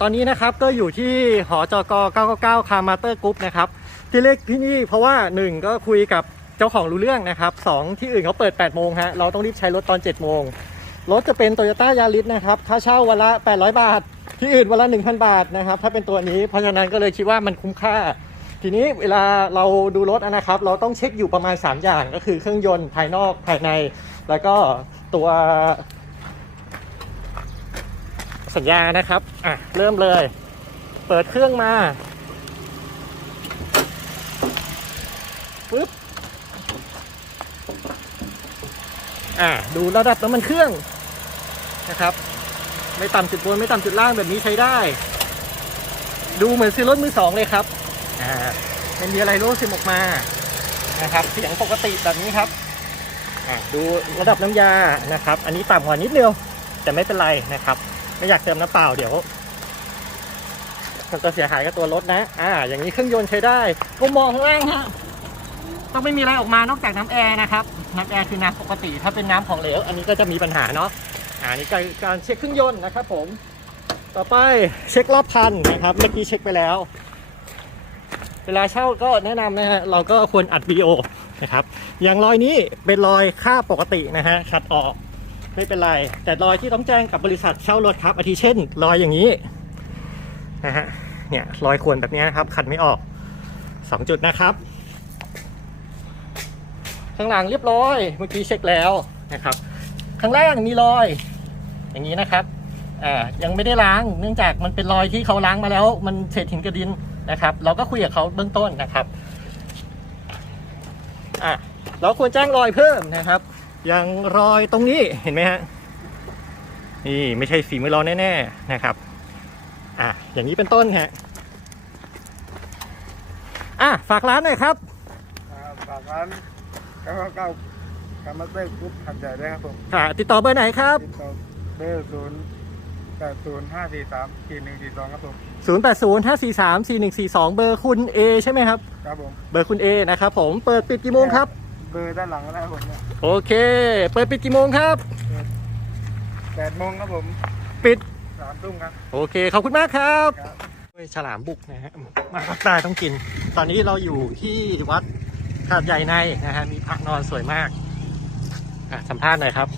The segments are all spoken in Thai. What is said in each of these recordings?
ตอนนี้นะครับก็อยู่ที่หอจก999คาร์มาเตอร์กรุ๊ปนะครับที่เรียกที่นี่เพราะว่า 1 ก็คุยกับเจ้าของรู้เรื่องนะครับสองที่อื่นเขาเปิด 8 โมงฮะเราต้องรีบใช้รถตอน 7 โมง รถจะเป็น Toyota Yaris นะครับค่าเช่าวันละ 800 บาท ที่อื่นวันละ 1,000 บาทนะครับถ้าเป็นตัวนี้เพราะฉะนั้นก็เลยคิดว่ามันคุ้มค่า ทีนี้เวลาเราดูรถนะครับ เราต้องเช็คอยู่ประมาณ 3 อย่างก็คือเครื่องยนต์ภายนอกภายใน แล้วก็ตัว สัญญานะครับ อะ เริ่มเลย เปิดเครื่องมาปึ๊บ อะ ดูระดับน้ำมันเครื่องนะครับ ไม่ต่ำจุดบนไม่ต่ำจุดล่างแบบนี้ใช้ได้ ดูเหมือนซื้อรถมือสองเลยครับ อ่าไม่มีอะไรโลดซิมออกมา นะครับ เสียงปกติแบบนี้ครับอะดูระดับน้ำยานะครับ อันนี้ต่ำกว่านิดเดียวแต่ไม่เป็นไรนะครับ ไม่อยากเติมน้ำเปล่าเดี๋ยวมันจะเสียหายกับตัวรถนะ อ่า อย่างนี้เครื่องยนต์ใช้ได้ก็มองข้างล่างฮะต้องไม่มีอะไรออกมานอกจากน้ำแอร์นะครับ น้ำแอร์คือน้ำปกติ ถ้าเป็นน้ำของเหลว อันนี้ก็จะมีปัญหาเนาะ อ่านี่การการเช็คเครื่องยนต์นะครับ ผม ต่อไปเช็ครอบคันนะครับ เมื่อกี้เช็คไปแล้ว เวลาเช่าก็แนะนำนะฮะ เราก็ควรอัดวีโอนะครับ อย่างรอยนี้เป็นรอยค่าปกตินะฮะคัดออก ไม่เป็นไร แต่รอยที่ต้องแจ้งกับบริษัทเช่ารถครับ อาทิเช่น รอยอย่างนี้นะฮะเนี่ยรอยควรแบบนี้นะครับคันไม่ออกสองจุดนะครับ ข้างหลังเรียบร้อยเมื่อกี้เช็คแล้วนะครับ ข้างล่างมีรอย อย่างนี้นะครับอ่ายังไม่ได้ล้างเนื่องจากมันเป็นรอยที่เขาล้างมาแล้ว มันเศษหินกระดินนะครับ เราก็คุยกับเขาเบื้องต้นนะครับอะเราควรแจ้งรอยเพิ่มนะครับ อย่างรอยตรงนี้เห็นไหมฮะนี่ไม่ใช่ฝีมือเราแน่ๆนะครับอะอย่างนี้เป็นต้นฮะอะฝากร้านหน่อยครับครับฝากร้านเก้าเก้าคามาเตอร์กรุ๊ปหัดใหญ่ด้วยครับผมค่ะติดต่อเบอร์ไหนครับติดต่อเบอร์ศูนย์แปดศูนย์ห้าสี่สามสี่หนึ่งสี่สองครับผม080 543 4142เบอร์คุณ A ใช่ไหมครับครับผมเบอร์คุณ A นะครับผมเปิดปิดกี่โมงครับ เบอร์ด้านหลังก็ได้ครับผมเนี่ยโอเค เปิดปิดกี่โมงครับ แปดโมงครับผมปิด สามทุ่มครับ โอเค ขอบคุณมากครับครับ ด้วยฉลามบุกนะฮะ มาภาคใต้ต้องกิน ตอนนี้เราอยู่ที่วัดหาดใหญ่ในนะฮะ มีพระนอนสวยมาก อะ สัมภาษณ์หน่อยครับ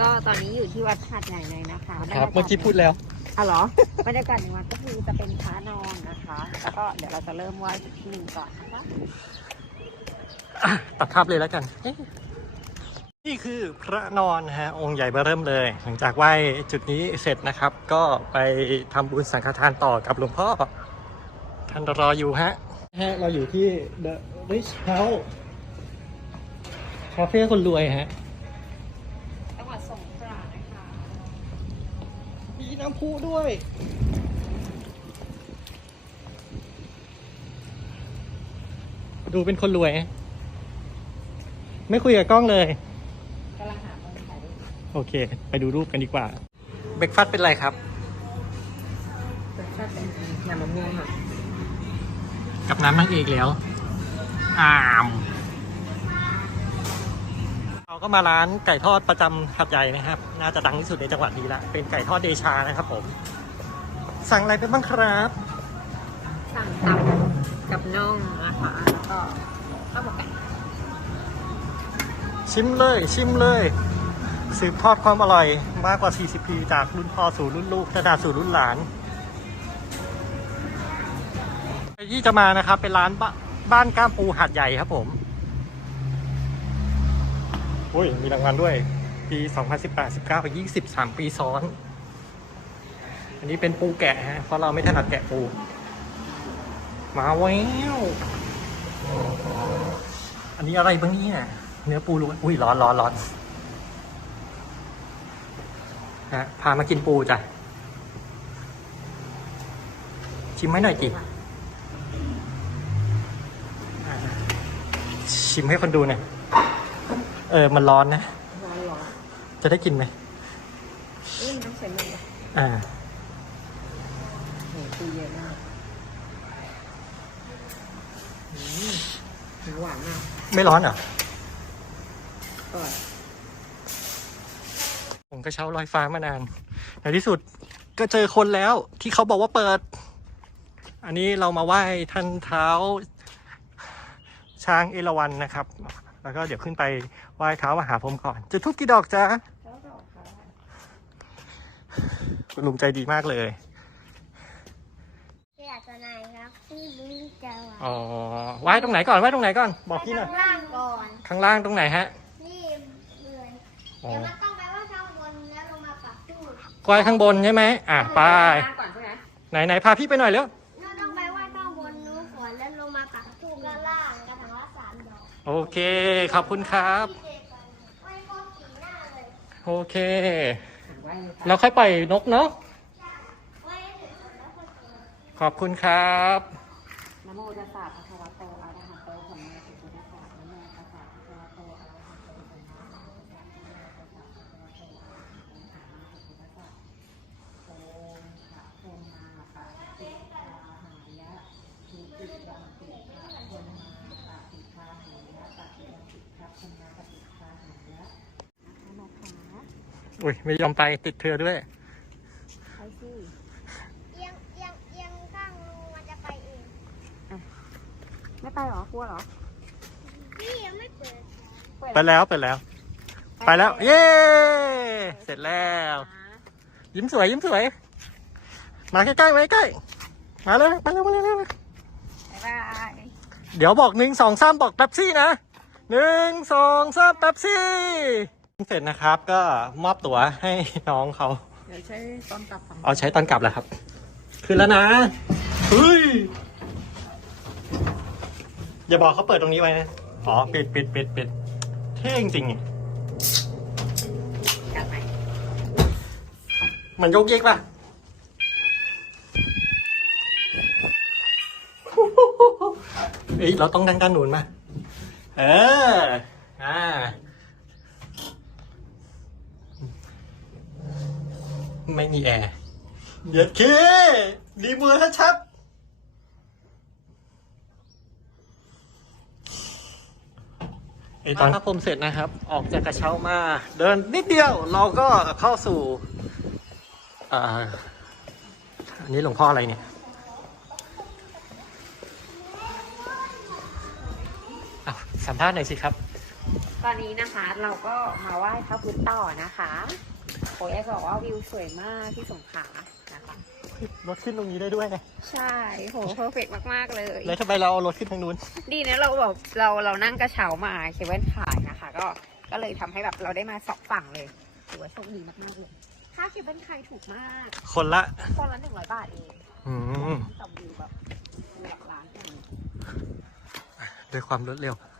ก็ตอนนี้อยู่ที่วัดหาดใหญ่ในนะคะครับ เมื่อกี้พูดแล้ว อ๋อเหรอบรรยากาศในวัดก็คือจะเป็นพระนอนนะคะ แล้วก็เดี๋ยวเราจะเริ่มไหว้จุดที่หนึ่งก่อนนะคะอะ ตัดภาพเลยแล้วกันเอ๊ะนี่คือพระนอนนะฮะองค์ใหญ่เบ้อเริ่มเลย หลังจากไหว้จุดนี้เสร็จนะครับ ก็ไปทำบุญสังฆทานต่อกับหลวงพ่อ ท่านรออยู่ฮะฮะเราอยู่ที่ The Rich House คาเฟ่คนรวยฮะจังหวัดสงขลานะคะมีน้ำพุด้วยดูเป็นคนรวย ไม่คุยกับกล้องเลยกำลังหาคนถ่ายรูปโอเค ไปดูรูปกันดีกว่า เบรกฟาสต์เป็นไรครับรสชาติเป็นน้ำมะม่วงค่ะกับน้ำนางเอกแล้วอามเราก็มาร้านไก่ทอดประจำหัดใหญ่นะครับ น่าจะดังที่สุดในจังหวัดนี้ละ เป็นไก่ทอดเดชานะครับผม สั่งอะไรไปบ้างครับ สั่งตับกับน่องนะคะแล้วก็ข้าวหมกไก่ ชิมเลย ชิมเลย สืบทอดความอร่อยมากกว่า 40 ปี จากรุ่นพ่อสู่รุ่นลูกกระดาสู่รุ่นหลานที่จะมานะครับ เป็นร้านบบ้านก้ามปูหาดใหญ่ครับผมอุ้ย มีรางวัลด้วย ปี 2018 19 20 3 ปีซ้อน อันนี้เป็นปูแกะฮะ เพราะเราไม่ถนัดแกะปู มาแววอันนี้อะไรบ้างเนี่ย เนื้อปูล้วนอุ้ยร้อนร้อนร้อนฮะพามากินปูจ้ะ ชิมให้หน่อยจิอ่าชิมให้คนดูหน่อย เออ มันร้อนนะ ร้อนร้อนจะได้กินไหมนี่น้ำใส่หนึ่งเลยอ่าโหตีเยอะมากอืมหวานมาก ไม่ร้อนเหรอ อร่อยผมก็เช่าลอยฟ้ามานาน ในที่สุดก็เจอคนแล้วที่เขาบอกว่าเปิด อันนี้เรามาไหว้ท่านเท้า ช้างเอราวัณนะครับ แล้วก็เดี๋ยวขึ้นไปไหว้เท้ามหาพรหมก่อน จะทุบกี่ดอกจ๊ะคุณลุงใจดีมากเลยอยากจะไหนครับพี่บุ้งจะอ๋อไหว้ตรงไหนก่อนไหว้ตรงไหนก่อน บอกพี่หน่อยล่างก่อน ข้างล่างตรงไหนฮะนี่เลยอ๋อ เดี๋ยวมันต้องไปว่าข้างบนแล้วลงมาปักตู้ไหว้ข้างบนใช่ไหมอะไป ก่อนใช่ไหมไหนไหนพาพี่ไปหน่อยเร็ว เราต้องไปว่าข้างบนนู้นก่อนแล้วลงมาปักตู้ด้านล่างกระถางละสามดอกโอเค ขอบคุณครับ พี่เจก่อนไว้ครบสีหน้าเลยโอเคเราค่อยปล่อยนกเนาะ ไว้ให้ถึงสุดแล้วคนเดียว ขอบคุณครับนะโมตัสสะภะคะวะโตอะระหะโตสัมมาสัมพุทธัสสะนะโมตัสสะภะคะวะโตอะระหะโตสัมมาสัมพุทธัสสะนะโมตัสสะภะคะวะโตอะระหะโตสัมมาสัมพุทธัสสะโอมขะโอมมาปะติคาหายะทุติยังติขะโอมมาปะติคาหายะปะติยังติขะโอมมาปะติคาหายะนะคะนกขา อุ้ยไม่ยอมไปติดเธอด้วย ไปสิเอียงเอียงเอียงข้างรูมันจะไปเองไม่ไปเหรอกลัวเหรอพี่ยังไม่เปิดไปแล้วไปแล้ว ไปแล้ว เย้ เสร็จแล้ว ยิ้มสวย ยิ้มสวย มาใกล้ๆไว้ใกล้มาเลยมาเร็วมาเร็วมาเร็วบ๊ายบายเดี๋ยวบอกหนึ่งสองสามบอกแป๊บซี่นะหนึ่งสองสามแป๊บซี่ เสร็จนะครับก็มอบตั๋วให้น้องเขาเดี๋ยวใช้ต้นตับฝั่งเอาใช้ตอนกลับแหละครับ ขึ้นแล้วนะเฮ้ยอย่าบอกเขาเปิดตรงนี้ไว้นะอ๋อปิดปิดปิดปิดเท่จริงๆกลับไหมมันโยกเยกป่ะเอ้ยเราต้องดังด้านหนุนมาเอออ่า ไม่มีแอร์เย็ดเคดีมือถ้าชัด ไอตอนถ้าผมเสร็จนะครับ ออกจากกระเช้ามา เดินนิดเดียวเราก็เข้าสู่อ่าอันนี้หลวงพ่ออะไรเนี่ยอะสัมภาษณ์หน่อยสิครับ ตอนนี้นะคะเราก็มาไหว้พระพุทธต่อนะคะ โอ้ยจะบอกว่าวิวสวยมากที่สงขลานะคะรถขึ้นตรงนี้ได้ด้วยนะใช่โหเพอร์เฟกมากๆเลย แล้วทำไมเราเอารถขึ้นทางนู้น ดีนะเราแบบเราเรานั่งกระเช้ามาเคเบิลขายนะคะ ก็ก็เลยทำให้แบบเราได้มาสองฝั่งเลยถือว่าโชคดีมากๆเลยค่าเคเบิลขายถูกมากคนละ คนละหนึ่งร้อยบาทเองอืมต่อวิวแบบหลักล้านอย่างนี้ด้วยความรวดเร็วค่ะ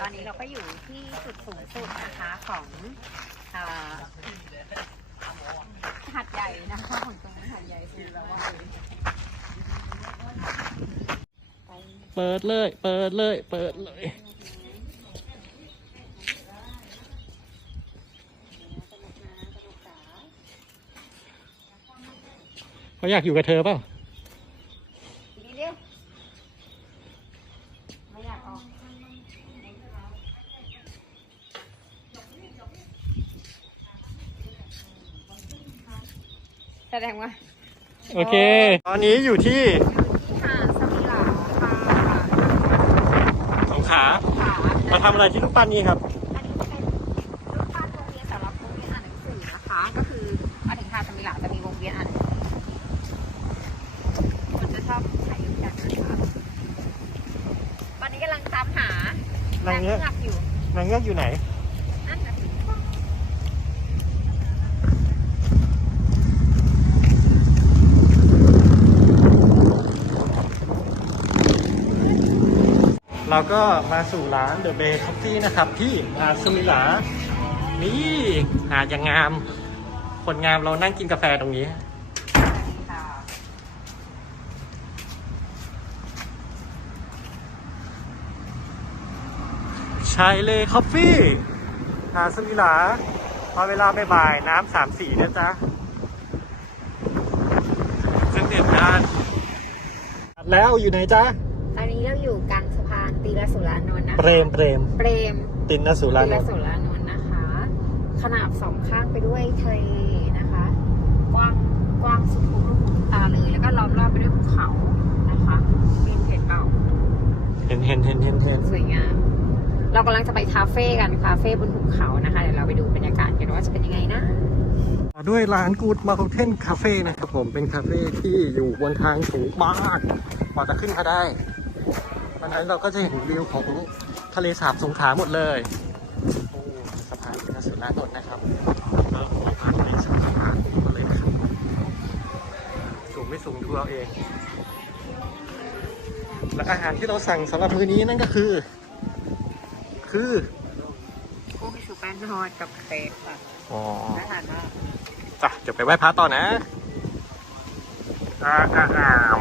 ตอนนี้เราก็อยู่ที่จุดสูงสุดนะคะของหัดใหญ่นะคะของตรงนี้หัดใหญ่คือแบบว่าเปิดเลย เปิดเลย เปิดเลยเขาอยากอยู่กับเธอเปล่า ดีเดียวไม่อยากออก แสดงว่าโอเค ตอนนี้อยู่ที่ที่หาดสมิลาค่ะสงขลาค่ะมาทำอะไรที่ลูกปั้นนี้ครับ อันนี้จะเป็นรูปปั้นวงเวียนสำหรับวงเวียนอ่านหนังสือนะคะ ก็คือมาถึงหาดสมิลาจะมีวงเวียนอ่านหนังสือคนจะชอบถ่ายรูปกันนะคะตอนนี้กำลังตามหานางเงือกหลักอยู่นางเงือกอยู่ไหนนั่น เราก็มาสู่ร้าน The Bay Coffee นะครับ ที่หาสมิลา นี่หาดอย่างงาม คนงามเรานั่งกินกาแฟตรงนี้ ชายเลคอฟฟี่หาดสมิลาพอเวลาบ่ายๆน้ำสามสีนะจ๊ะแล้วอยู่ไหนจ๊ะ ตอนนี้เราอยู่กลางสะพาน ตีละสุรานนท์นะคะเปรมเปรมเปรมตินนสุรานตีละนท์สุรานนท์นะคะ ขนาบสองข้างไปด้วยทะเลนะคะ กว้างกว้างสุดทุกลูกหูตาเลยแล้วก็ล้อมรอบไปด้วยภูเขานะคะมีเห็นเปล่าเห็นเห็นเห็นเห็นเห็นสวยงามเรากำลังจะไปคาเฟ่กันคาเฟ่บนภูเขานะคะเดี๋ยวเราไปดูบรรยากาศกันว่าจะเป็นยังไงนะ ต่อด้วยร้านกูดมา u เทนคาเฟ่นะครับผมเป็นคาเฟ่ที่อยู่บนทางสูงมากกว่าจะขึ้นมาได้ วันนั้นเราก็จะเห็นวิวของทะเลสาบสงขลาหมดเลยโอ้สะพานตินนสุรานนท์นะครับก็มองผ่านทะเลสาบสงขลาหมดเลยนะครับสูงไม่สูงดูเอาเอง และอาหารที่เราสั่งสำหรับมื้อนี้นั่นก็คือ คือกุ้งชุบแป้งทอดกับเครปค่ะอ๋อน่าทานมากจ้ะเดี๋ยวไปไหว้พระต่อนะอ้าวอ้าวอ้าว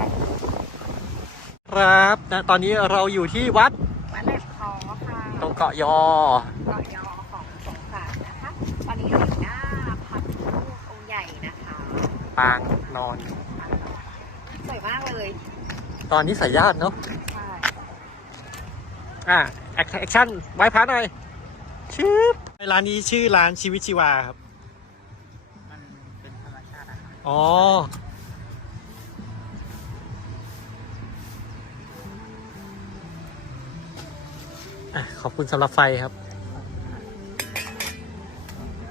ครับนะตอนนี้เราอยู่ที่วัดวัดแหลมคอค่ะตรงเกาะยอ เกาะยอของสงขลานะคะ ตอนนี้เราอยู่หน้าพระพุทธรูปองค์ใหญ่นะคะปางนอน สวยมากเลยตอนนี้สายญาติเนาะใช่อะแอคแอคชั่นไหว้พระหน่อยชืบร้านนี้ชื่อร้านชีวิตชีวาครับ มันเป็นธรรมชาติอะครับอ๋อ อะขอบคุณสำหรับไฟครับ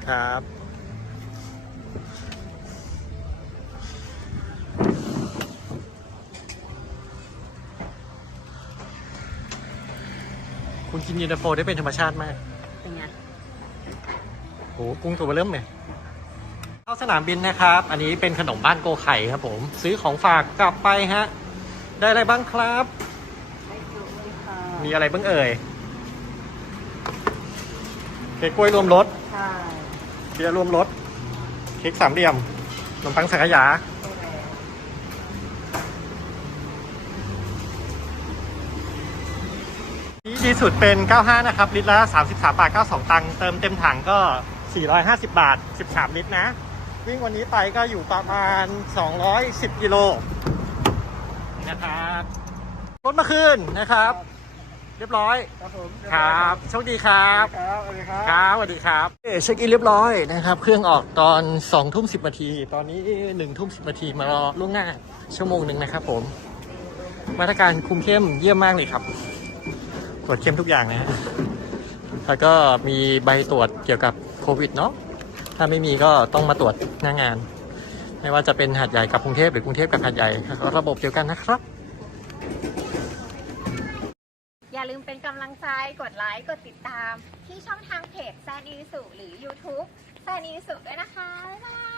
ครับ คุณกินเย็นตาโฟได้เป็นธรรมชาติมากเป็นไงโหกุ้งตัวเบอเริ่มเลยเข้าสนามบินนะครับ อันนี้เป็นขนมบ้านโกไข่ครับผม ซื้อของฝากกลับไปฮะ ได้อะไรบ้างครับ ได้จุด้วยค่ะ มีอะไรบ้างเอ่ยเค้กกล้วยรวมรสใช่เบียร์รวมรสเค้กสามเหลี่ยมขนมปังสังขยา ที่ดีสุดเป็น 95 นะครับ ลิตรละ 33 บาท 92 ตังค์เติมเต็มถังก็ 450 บาท 13 ลิตรนะ วิ่งวันนี้ไปก็อยู่ประมาณ 210 กิโลนะครับ รถมาคืนนะครับ เรียบร้อย ครับผมครับโชคดีครับ ครับสวัสดีครับครับสวัสดีครับเอ่อเช็คอินเรียบร้อยนะครับ เครื่องออกตอน2ทุ่ม10นาที ตอนนี้1ทุ่ม10นาทีมารอล่วงหน้า ชั่วโมงหนึ่งนะครับ ผม มาตรการคุมเข้มเยี่ยมมากเลยครับ ตรวจเข้มทุกอย่างนะฮะแล้วก็มีใบตรวจเกี่ยวกับโควิดเนาะ ถ้าไม่มีก็ต้องมาตรวจหน้างาน ไม่ว่าจะเป็นหาดใหญ่กับกรุงเทพหรือกรุงเทพกับหาดใหญ่ ระบบเดียวกันนะครับ อย่า ลืมเป็นกำลังใจกดไลค์กดติดตาม ที่ช่องทางเพจแซนอีสุหรือ YouTube แซนอีสุด้วยนะคะ บ๊ายบาย